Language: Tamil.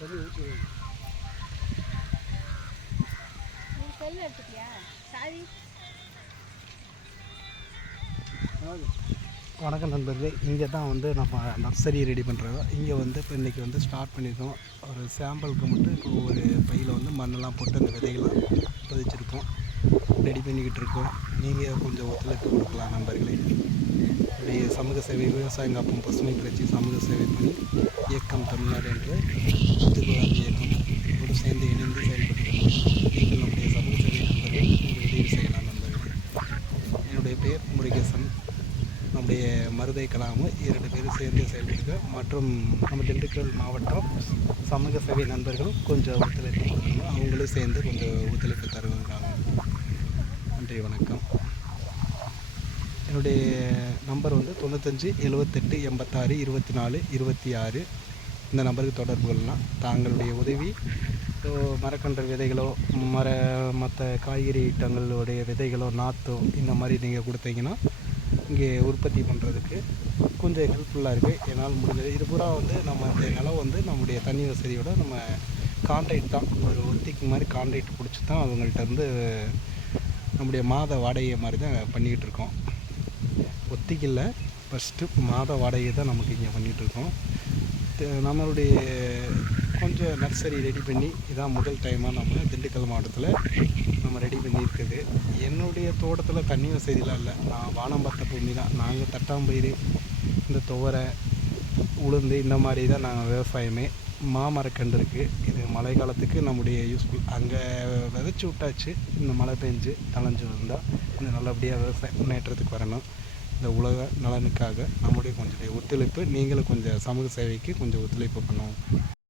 வணக்கம் நண்பர்களே, இங்கே தான் வந்து நம்ம நர்சரி ரெடி பண்ணுறோம். இங்கே வந்து இப்போ இன்றைக்கி வந்து ஸ்டார்ட் பண்ணியிருக்கோம். ஒரு சாம்பிளுக்கு மட்டும் இப்போ ஒரு பையில் வந்து மண்ணெல்லாம் போட்டு அந்த விதைகள்லாம் பதிச்சிருக்கோம், ரெடி பண்ணிக்கிட்டு இருக்கோம். நீங்கள் கொஞ்சம் ஒத்துழைப்பு கொடுக்கலாம் நண்பர்களே. இப்படி சமூக சேவை, விவசாயம் காப்பும் பசுமை புரட்சி சமூக சேவை பணி இயக்கம் தமிழ்நாடு என்ற தத்துவவாத இயக்கம் ஒரு சேர்ந்து இணைந்து செயல்பட்டு நீங்கள் நம்முடைய சமூக சேவை நண்பர்கள் நீங்கள் உதவி செய்யலாம் நண்பர்களே. என்னுடைய பெயர் முருகேசன். நம்முடைய மருதை கலாமு 2 பேரும் சேர்ந்து செயல்படுங்க. மற்றும் நம்ம திண்டுக்கல் மாவட்டம் சமூக சேவை நண்பர்களும் கொஞ்சம் ஒத்துழைப்பு கொடுக்கணும். அவங்களும் சேர்ந்து கொஞ்சம் ஒத்துழைப்பு தருவாங்க. நன்றி, வணக்கம். என்னுடைய நம்பர் வந்து 95 78 86 24 26. இந்த நம்பருக்கு தொடர்பு கொள்ளலாம். தாங்களுடைய உதவி மரக்கன்று விதைகளோ மற்ற காய்கறி ஐட்டங்களுடைய விதைகளோ நாற்றோ இந்த மாதிரி நீங்கள் கொடுத்தீங்கன்னா இங்கே உற்பத்தி பண்ணுறதுக்கு கொஞ்சம் ஹெல்ப்ஃபுல்லாக இருக்குது. என்னால் முடிஞ்சது. இது பூரா வந்து நம்ம இந்த நிலம் வந்து நம்முடைய தண்ணி வசதியோட நம்ம கான்ட்ராக்ட் தான், ஒரு ஒத்திக்கு மாதிரி கான்ட்ராக்ட் பிடிச்சி தான் அவங்கள்ட்ட இருந்து நம்முடைய மாத வாடகை மாதிரி தான் பண்ணிக்கிட்டு இருக்கோம். ஒத்திக்கில்லை, ஃபஸ்ட்டு மாத வாடகை தான் நமக்கு இங்கே பண்ணிகிட்ருக்கோம். நம்மளுடைய கொஞ்சம் நர்சரி ரெடி பண்ணி இதான் முதல் டைமாக நம்ம திண்டுக்கல் மாவட்டத்தில் நம்ம ரெடி பண்ணியிருக்குது. என்னுடைய தோட்டத்தில் தண்ணி வசதிலாம் இல்லை. நான் வானம் பார்த்த பூமி தான். நாங்கள் தட்டாம்பயிறு, இந்த துவரை, உளுந்து இந்த மாதிரி தான் நாங்கள் விவசாயமே. மாமரக்கன்று இருக்குது. இது மழை காலத்துக்கு நம்முடைய யூஸ்ஃபுல். அங்கே விதைச்சி விட்டாச்சு. இந்த மழை பெஞ்சு தளைஞ்சு வந்தால் இன்னும் நல்லபடியாக விவசாய முன்னேற்றத்துக்கு வரணும். இந்த உலக நலனுக்காக நம்முடைய கொஞ்சம் ஒத்துழைப்பு, நீங்களும் கொஞ்சம் சமூக சேவைக்கு கொஞ்சம் ஒத்துழைப்பு பண்ணுவோம்.